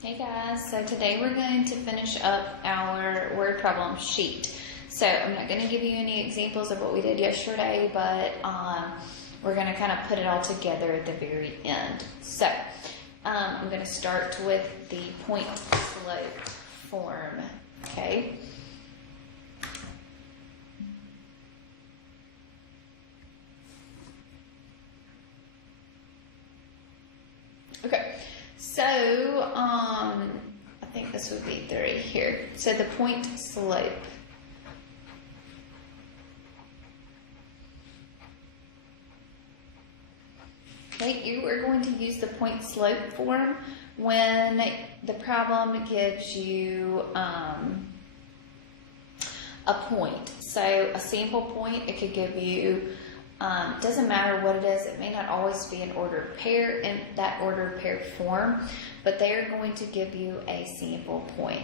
Hey guys, so today we're going to finish up our word problem sheet. So I'm not going to give you any examples of what we did yesterday, but we're going to kind of put it all together at the very end. So I'm going to start with the point slope form, okay? Okay, so I think this would be 3 here. So the point slope. Okay, you are going to use the point slope form when the problem gives you a point. So a sample point, it could give you, doesn't matter what it is, it may not always be an ordered pair in that ordered pair form, but they are going to give you a sample point.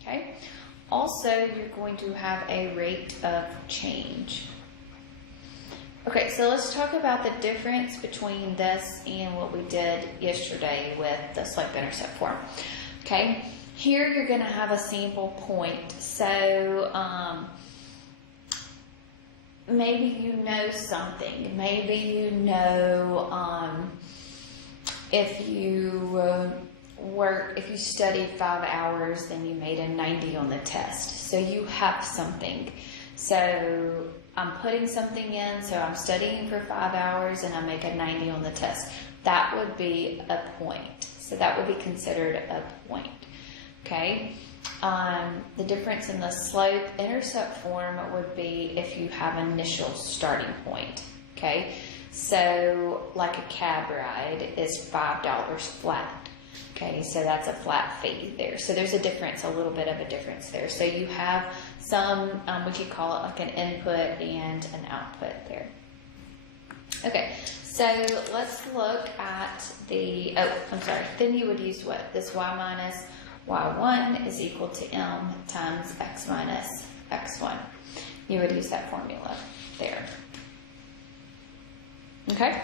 Okay. Also, you're going to have a rate of change. Okay, so let's talk about the difference between this and what we did yesterday with the slope-intercept form. Okay, here you're going to have a sample point. So maybe you know something. Maybe you know if you if you studied 5 hours, then you made a 90 on the test. So you have something. So I'm putting something in, so I'm studying for 5 hours and I make a 90 on the test. That would be a point. So that would be considered a point. Okay. The difference in the slope-intercept form would be if you have an initial starting point. Okay. So like a cab ride is $5 flat. Okay, so that's a flat fee there. So there's a difference, a little bit of a difference there. So you have some, we could call it like an input and an output there. Okay, so let's look at the, then you would use what? This y minus y1 is equal to m times x minus x1. You would use that formula there. Okay,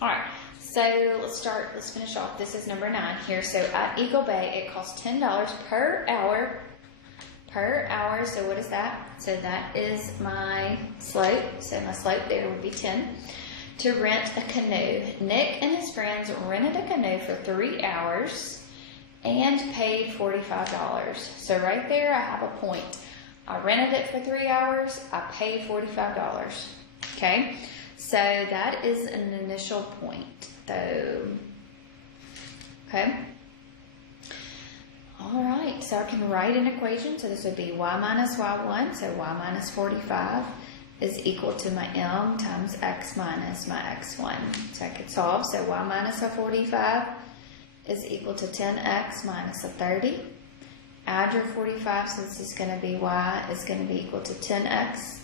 all right. So let's finish off. This is number 9 here. So at Eagle Bay, it costs $10 per hour. So what is that? So that is my slope. So my slope there would be 10. To rent a canoe. Nick and his friends rented a canoe for 3 hours and paid $45. So right there I have a point. I rented it for 3 hours. I paid $45. Okay. So that is an initial point. So, okay. All right, so I can write an equation. So this would be y minus y1. So y minus 45 is equal to my m times x minus my x1. So I could solve. So y minus a 45 is equal to 10x minus a 30. Add your 45, so this is going to be y is going to be equal to 10x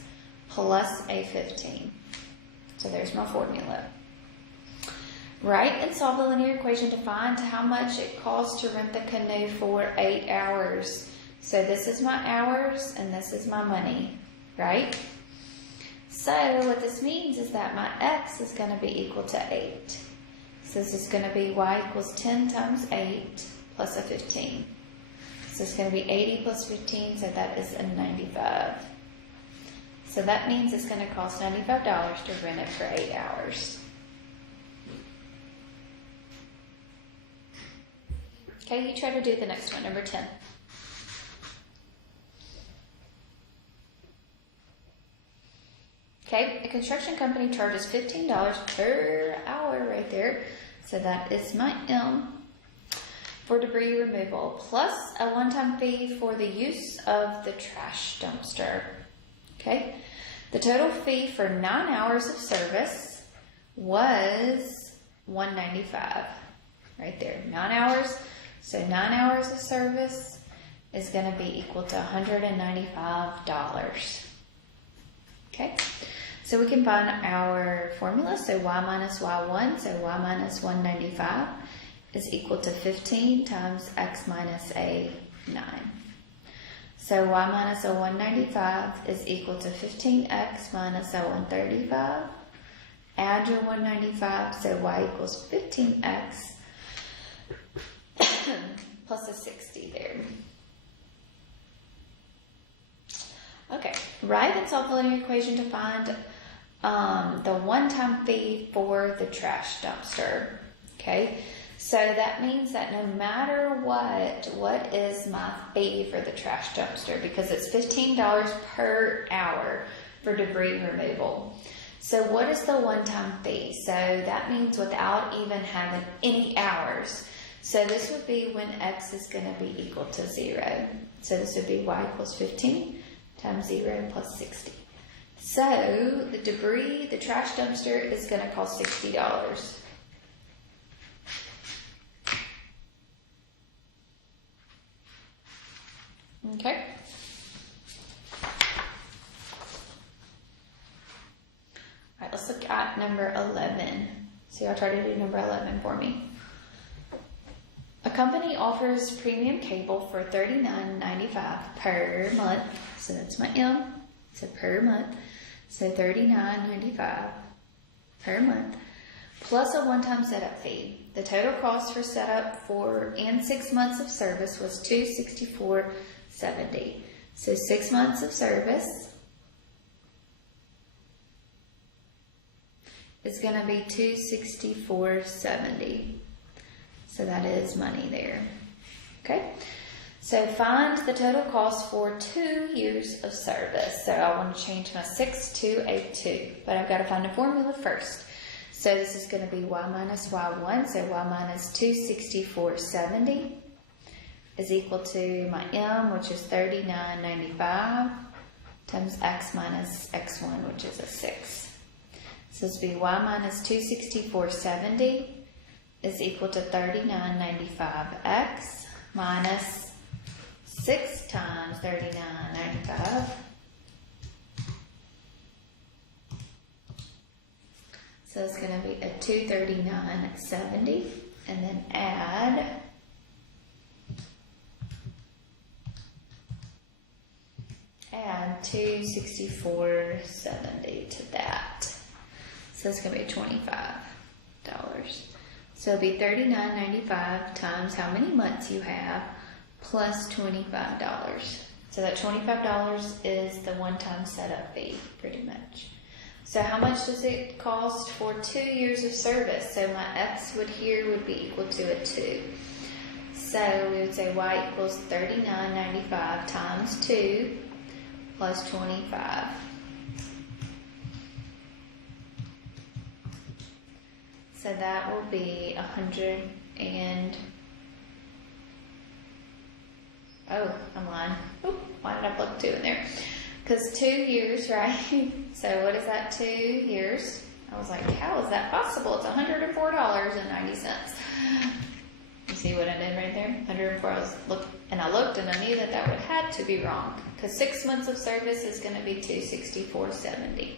plus a 15. So there's my formula. Write and solve the linear equation to find how much it costs to rent the canoe for 8 hours. So this is my hours and this is my money, right? So what this means is that my x is going to be equal to 8. So this is going to be y equals 10 times 8 plus a 15. So it's going to be 80 plus 15, so that is a 95. So that means it's going to cost $95 to rent it for 8 hours. Okay, you try to do the next one, number 10. Okay, a construction company charges $15 per hour right there. So that is my M for debris removal, plus a one-time fee for the use of the trash dumpster. Okay, the total fee for 9 hours of service was $195. Right there, 9 hours. So 9 hours of service is going to be equal to $195. Okay, so we can find our formula. So y minus y1, so y minus 195 is equal to 15 times x minus a 9. So y minus a 195 is equal to 15x minus a 135. Add your 195, so y equals 15x plus a 60 there. Okay, write and solve the linear equation to find the one-time fee for the trash dumpster. Okay, so that means that no matter what is my fee for the trash dumpster? Because it's $15 per hour for debris removal. So what is the one-time fee? So that means without even having any hours. So this would be when x is going to be equal to 0. So this would be y equals 15 times 0 plus 60. So the trash dumpster is going to cost $60. Okay. All right, let's look at number 11. So y'all try to do number 11 for me. A company offers premium cable for $39.95 per month. So that's my M. So per month. So $39.95 per month. Plus a one-time setup fee. The total cost for setup and 6 months of service was $264.70. So 6 months of service is going to be $264.70. So that is money there. Okay. So find the total cost for 2 years of service. So I want to change my 6 to a 2, but I've got to find a formula first. So this is going to be y minus y1. So y minus 264.70 is equal to my m, which is $39.95, times x minus x1, which is a 6. So this will be y minus 264.70 is equal to 39.95x minus 6 times 39.95. So it's going to be a 239.70, and then add add 264.70 to that. So it's going to be $25. So it'll be $39.95 times how many months you have plus $25. So that $25 is the one-time setup fee, pretty much. So how much does it cost for 2 years of service? So my x would be equal to a 2. So we would say y equals $39.95 times 2 plus 25. So that will be 100 and, oh, I'm lying. Oh, why did I plug 2 in there? Because 2 years, right? So what is that, 2 years? I was like, how is that possible? It's $104.90. You see what I did right there? 104. I looked and I knew that would had to be wrong, because 6 months of service is going to be $264.70.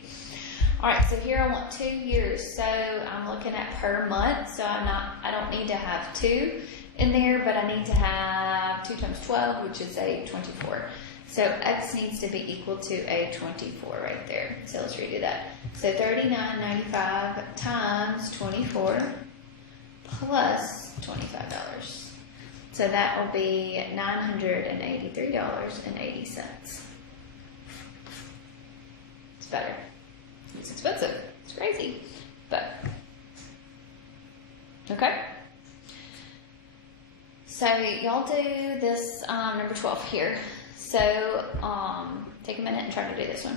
All right, so here I want 2 years. So I'm looking at per month. So I don't need to have 2 in there, but I need to have 2 times 12, which is a 24. So x needs to be equal to a 24 right there. So let's redo that. So $39.95 times 24 plus $25. So that will be $983.80. It's better. It's expensive. It's crazy. But, okay. So y'all do this number 12 here. So take a minute and try to do this one.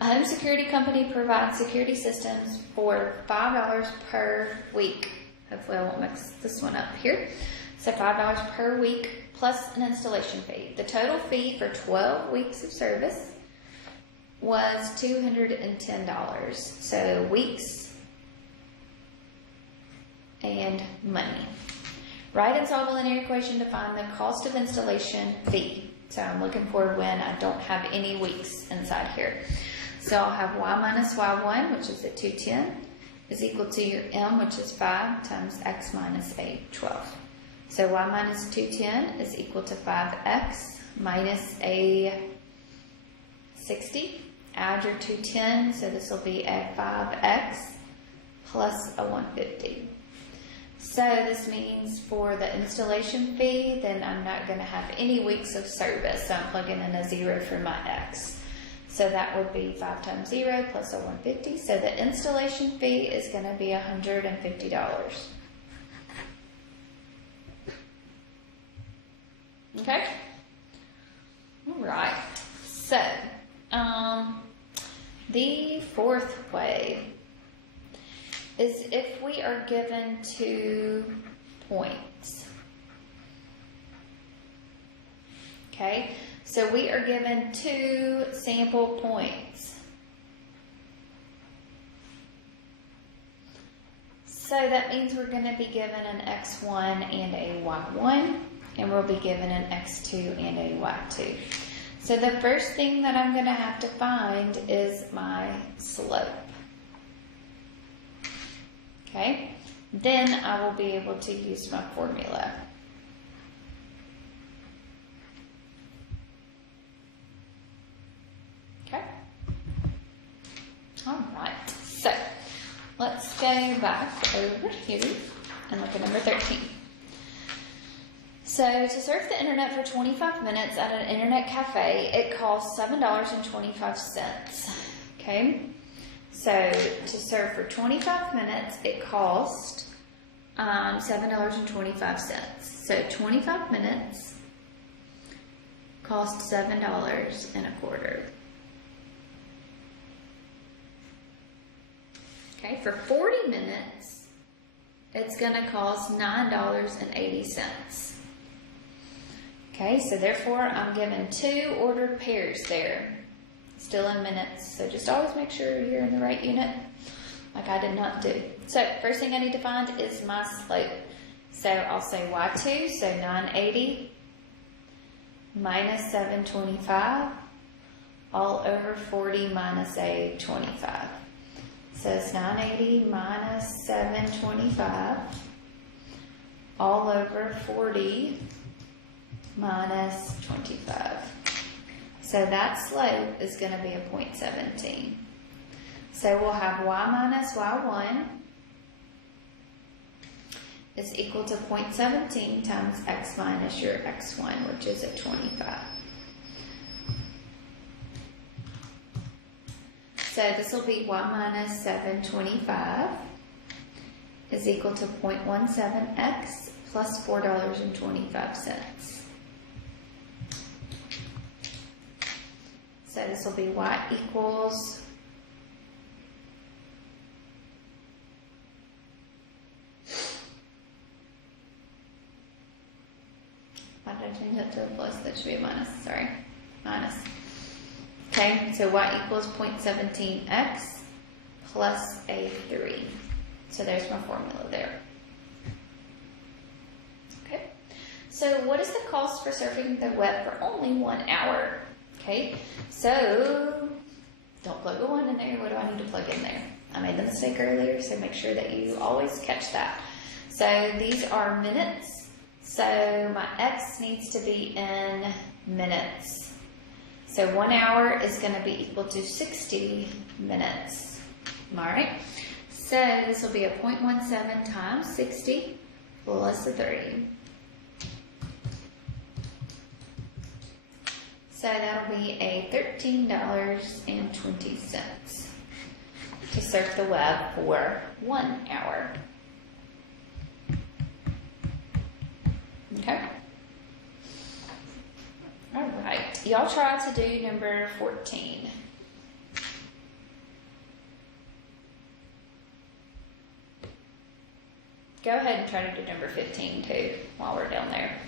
A home security company provides security systems for $5 per week. Hopefully I won't mix this one up here. So $5 per week plus an installation fee. The total fee for 12 weeks of service was $210. So weeks and money. Write and solve a linear equation to find the cost of installation fee. So I'm looking for when I don't have any weeks inside here. So I'll have y minus y1, which is at 210, is equal to your m, which is 5, times x minus 8, 12. So y minus 210 is equal to 5x minus a 60. Add your 210, so this will be a 5x plus a 150. So this means for the installation fee, then I'm not going to have any weeks of service. So I'm plugging in a 0 for my x. So that would be 5 times 0 plus a 150. So the installation fee is going to be $150. Okay? All right. So, the fourth way is if we are given 2 points. Okay? So we are given 2 sample points. So that means we're going to be given an x1 and a y1, and we'll be given an x2 and a y2. So the first thing that I'm going to have to find is my slope. Okay? Then I will be able to use my formula. Okay? All right. So let's go back over here and look at number 13. So to surf the internet for 25 minutes at an internet cafe, it costs $7.25. Okay? So to surf for 25 minutes, it costs $7.25. So 25 minutes cost $7.25. Okay, for 40 minutes, it's going to cost $9.80. Okay, so therefore I'm given 2 ordered pairs there. Still in minutes, so just always make sure you're in the right unit, like I did not do. So first thing I need to find is my slope. So I'll say y2, so 980 minus 725 all over 40 minus a 25. So it's 980 minus 725 all over 40 minus 25. So that slope is going to be a 0.17. So we'll have y minus y1 is equal to 0.17 times x minus your x1, which is at 25. So this will be y minus 725 is equal to 0.17x plus $4.25. So this will be y equals why did I change that to a plus? That should be a minus, sorry. Minus. Okay, so y equals 0.17x plus a 3. So there's my formula there. Okay, so what is the cost for surfing the web for only 1 hour? Okay, so don't plug a 1 in there. What do I need to plug in there? I made the mistake earlier, so make sure that you always catch that. So these are minutes. So my x needs to be in minutes. So 1 hour is going to be equal to 60 minutes. All right. So this will be a 0.17 times 60 plus a 3. So that'll be a $13.20 to surf the web for 1 hour. Okay. All right. Y'all try to do number 14. Go ahead and try to do number 15 too while we're down there.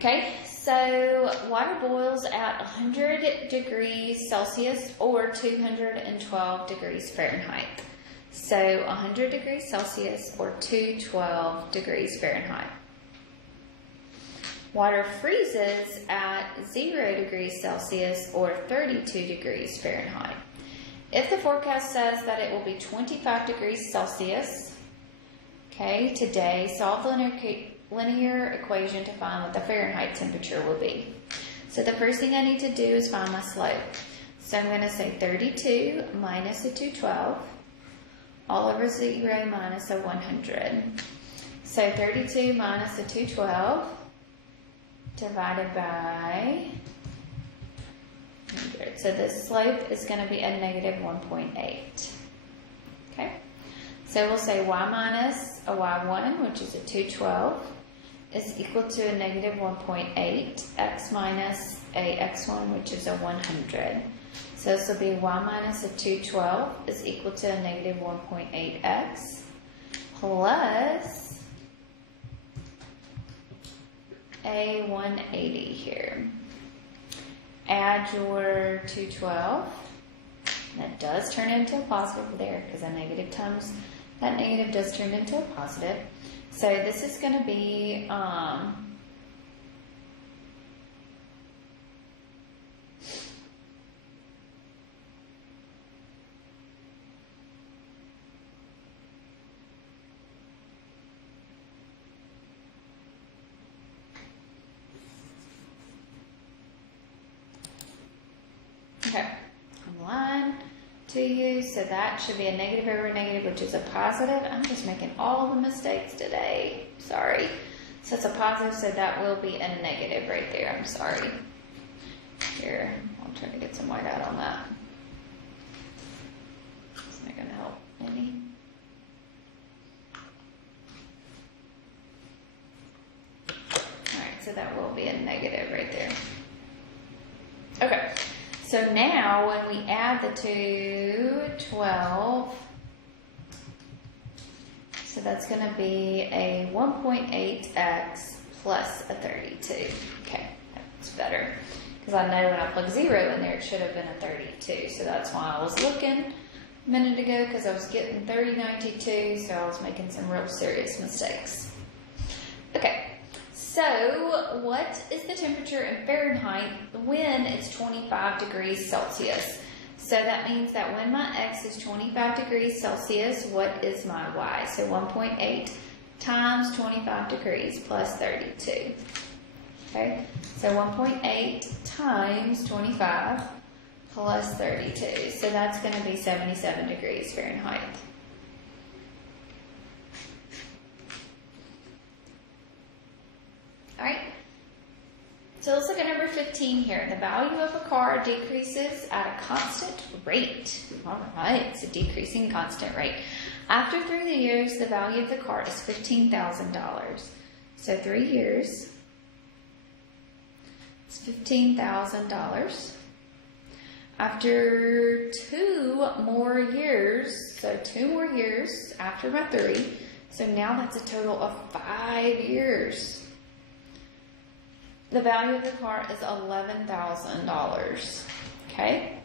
Okay, so water boils at 100 degrees Celsius or 212 degrees Fahrenheit. So 100 degrees Celsius or 212 degrees Fahrenheit. Water freezes at 0 degrees Celsius or 32 degrees Fahrenheit. If the forecast says that it will be 25 degrees Celsius Okay, today solve the linear equation to find what the Fahrenheit temperature will be. So the first thing I need to do is find my slope. So I'm going to say 32 minus the 212 all over 0 minus the 100. So 32 minus the 212 divided by 100. So the slope is going to be a negative 1.8. Okay? So we'll say y minus a y1, which is a 212, is equal to a negative 1.8, x minus a x1, which is a 100. So this will be y minus a 212 is equal to a negative 1.8x plus a 180 here. Add your 212. That does turn into a positive there because a negative times that negative does turn into a positive. So this is going to be okay, line to you, so that should be a negative over negative, which is a positive. I'm just making all the mistakes today. Sorry. So it's a positive, so that will be a negative right there. I'm sorry. Here, I'll try to get some white out on that. It's not going to help any. Alright, so that will be a negative right there. Okay. So now when we add the 212, so that's going to be a 1.8x plus a 32. Okay, that's better. Because I know when I plug 0 in there, it should have been a 32. So that's why I was looking a minute ago, because I was getting 3092, so I was making some real serious mistakes. Okay. So, what is the temperature in Fahrenheit when it's 25 degrees Celsius? So that means that when my x is 25 degrees Celsius, what is my y? So 1.8 times 25 degrees plus 32. Okay, so 1.8 times 25 plus 32. So that's going to be 77 degrees Fahrenheit. Alright, so let's look at number 15 here. The value of a car decreases at a constant rate. Alright, it's a decreasing constant rate. After 3 years, the value of the car is $15,000. So 3 years, it's $15,000. After 2 more years, so 2 more years after my 3, so now that's a total of 5 years. The value of the car is $11,000. Okay?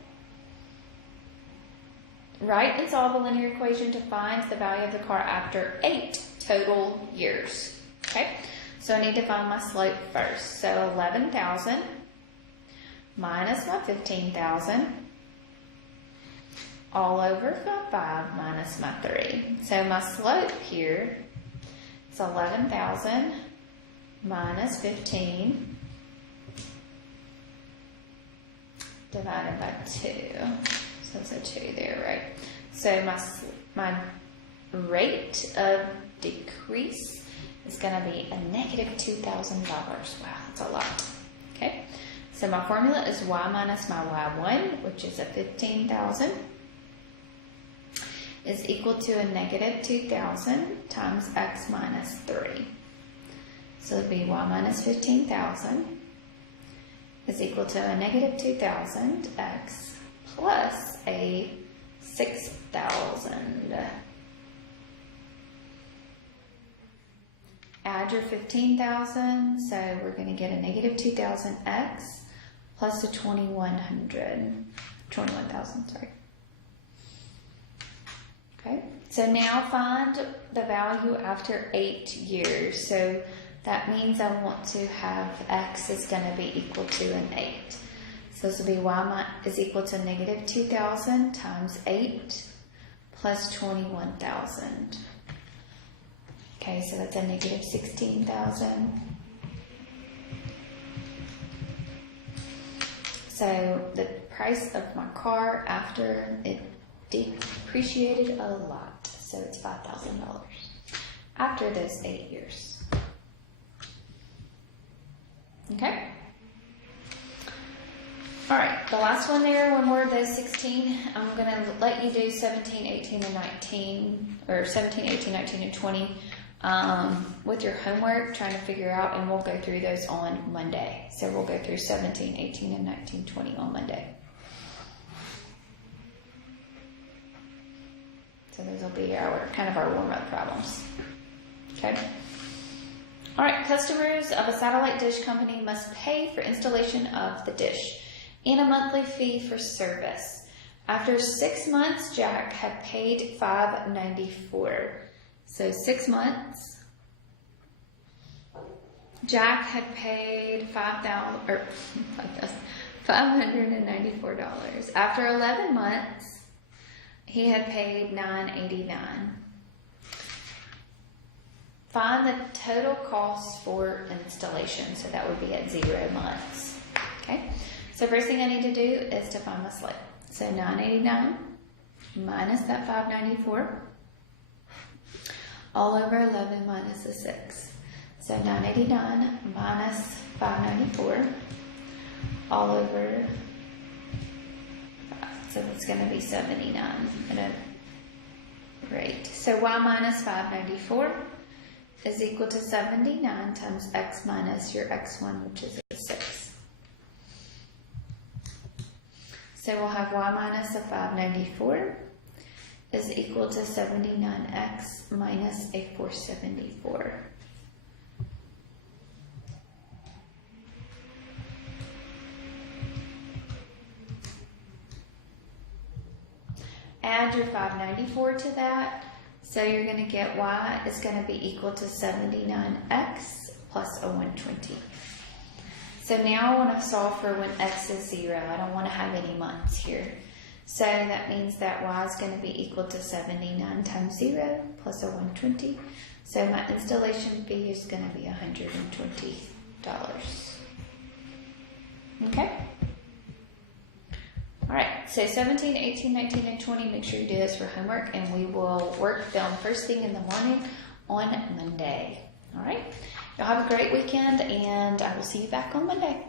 Write and solve a linear equation to find the value of the car after 8 total years. Okay? So I need to find my slope first. So 11,000 minus my 15,000 all over my 5 minus my 3. So my slope here is 11,000 minus 15 divided by 2. So it's a 2 there, right? So my rate of decrease is going to be a negative $2,000. Wow, that's a lot. Okay, so my formula is y minus my y1, which is a 15,000, is equal to a negative 2,000 times x minus 3. So it'll be y minus 15,000 is equal to a negative 2,000 x plus a 6,000. Add your 15,000, so we're going to get a negative 2,000 x plus a 21,000, sorry. Okay, so now find the value after 8 years. So that means I want to have x is going to be equal to an 8. So this will be y is equal to negative 2,000 times 8 plus 21,000. Okay, so that's a negative 16,000. So the price of my car after it depreciated a lot, so it's $5,000 after those 8 years. Okay? Alright, the last one there, one more of those 16. I'm going to let you do 17, 18, and 19, or 17, 18, 19, and 20 with your homework, trying to figure out, and we'll go through those on Monday. So we'll go through 17, 18, and 19, 20 on Monday. So those will be our kind of our warm-up problems. Okay? Alright, customers of a satellite dish company must pay for installation of the dish and a monthly fee for service. After 6 months, Jack had paid $594. So 6 months, Jack had paid $594. After 11 months, he had paid $989. Find the total cost for installation. So that would be at 0 months. Okay. So first thing I need to do is to find my slope. So $989 minus that $594. All over 11 minus the 6. So $989 minus $594 all over 5. So that's going to be 79 at a rate. So y minus 594 is equal to 79 times x minus your x1, which is a 6. So we'll have y minus a 594 is equal to 79x minus a 474. Add your 594 to that, so you're going to get y is going to be equal to 79x plus a 120. So now I want to solve for when x is 0. I don't want to have any months here. So that means that y is going to be equal to 79 times 0 plus a 120. So my installation fee is going to be $120. Okay? Alright, so 17, 18, 19, and 20, make sure you do this for homework, and we will work them first thing in the morning on Monday. Alright? Y'all have a great weekend, and I will see you back on Monday.